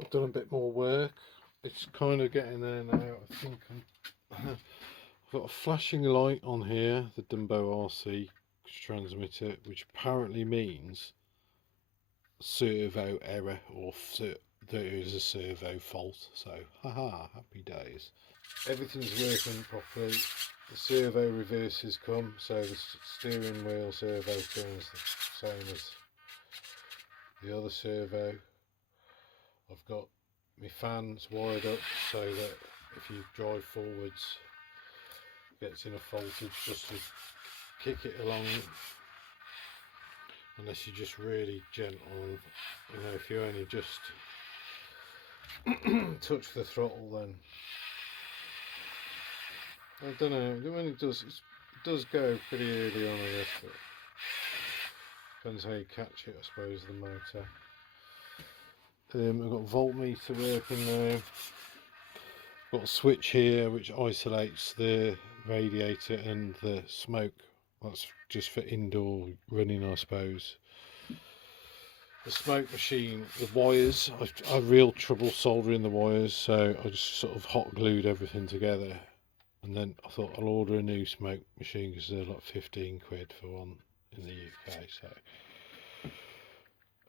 I've done a bit more work. It's kind of getting there now. I think I've got a flashing light on here, the Dumbo RC transmitter, which apparently means servo error, or there is a servo fault. So, haha, happy days. Everything's working properly. The servo reverses come, so the steering wheel servo turns the same as the other servo. I've got my fans wired up so that if you drive forwards, it gets in a voltage just to kick it along. Unless you're just really gentle, you know, if you only just touch the throttle, then I don't know. When it does go pretty early on, I guess, but depends how you catch it, I suppose, the motor. I've got voltmeter working now. Got a switch here which isolates the radiator and the smoke. That's just for indoor running, I suppose. The smoke machine, the wires, I have real trouble soldering the wires, so I just sort of hot glued everything together. And then I thought I'll order a new smoke machine because they're like 15 quid for one in the UK. So,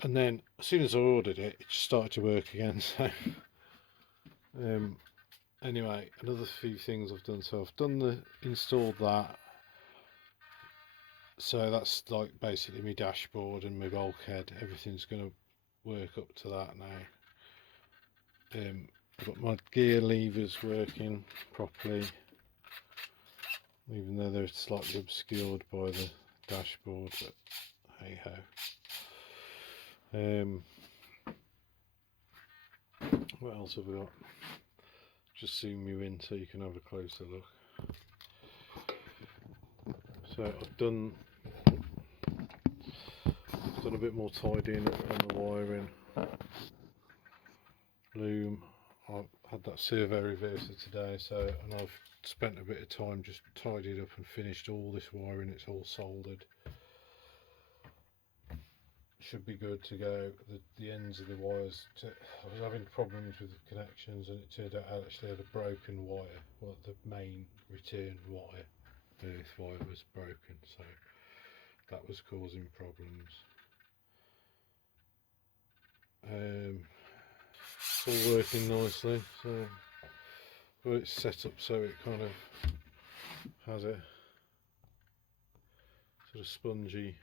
and then as soon as I ordered it, it just started to work again. So, anyway, another few things I've done. So I've installed that. So that's like basically my dashboard and my bulkhead. Everything's going to work up to that now. I've got my gear levers working properly, even though they're slightly obscured by the dashboard, but hey ho. What else have we got? Just zoom you in so you can have a closer look. So I've done a bit more tidying up on the wiring. Loom. I had that servo reverser today, and I've spent a bit of time just tidied up and finished all this wiring. It's all soldered. Should be good to go. The ends of the wires, I was having problems with the connections, and it turned out I actually had a broken wire. Well, the main return wire, the earth wire, was broken, so that was causing problems. It's all working nicely, so got it set up so it kind of has a sort of spongy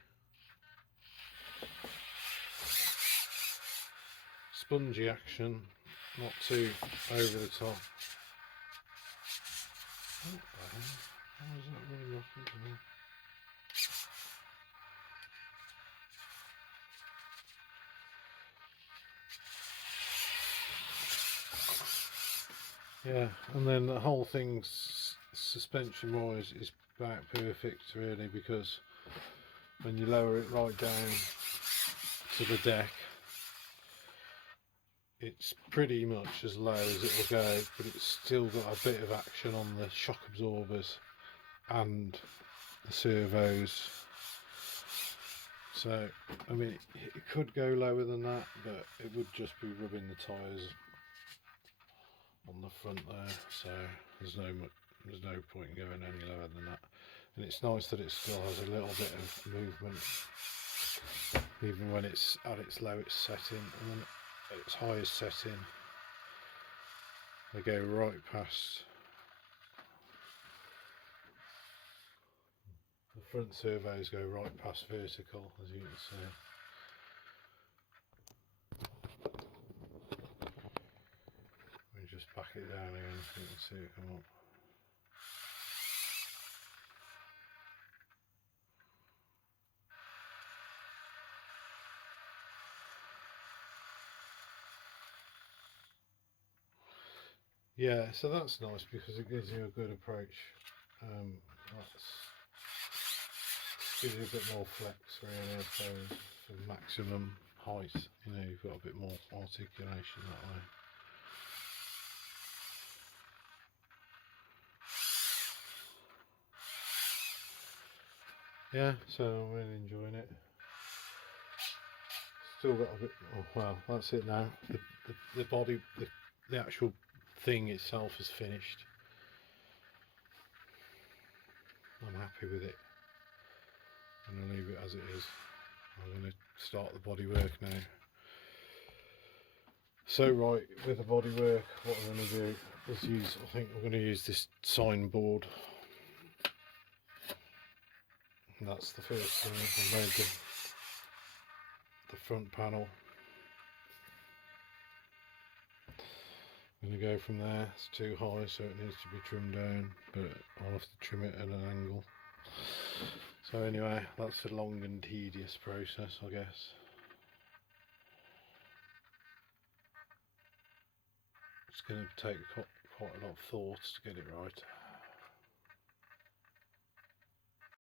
action, not too over the top. What the hell? How is that running off into me? Yeah, and then the whole thing's suspension wise is about perfect really, because when you lower it right down to the deck, it's pretty much as low as it will go, but it's still got a bit of action on the shock absorbers and the servos. So, I mean, it could go lower than that, but it would just be rubbing the tyres on the front there. So there's no point in going any lower than that. And it's nice that it still has a little bit of movement, even when it's at its lowest setting, and then at its highest setting, they go right past. The front servos go right past vertical, as you can see. Let me just back it down again so you can see it come up. Yeah, so that's nice because it gives you a good approach. Gives you a bit more flex really, so for maximum height, you know, you've got a bit more articulation that way. Yeah, so I'm really enjoying it. still got a bit. Oh, well, that's it now. The body, the actual thing itself is finished. I'm happy with it. I'm going to leave it as it is. I'm going to start the bodywork now. So right, with the bodywork, what I'm going to do is use, I think I'm going to use this signboard. And that's the first thing. I made the front panel. I'm going to go from there. It's too high, so it needs to be trimmed down, but I'll have to trim it at an angle. So anyway, that's a long and tedious process, I guess. It's going to take quite a lot of thought to get it right.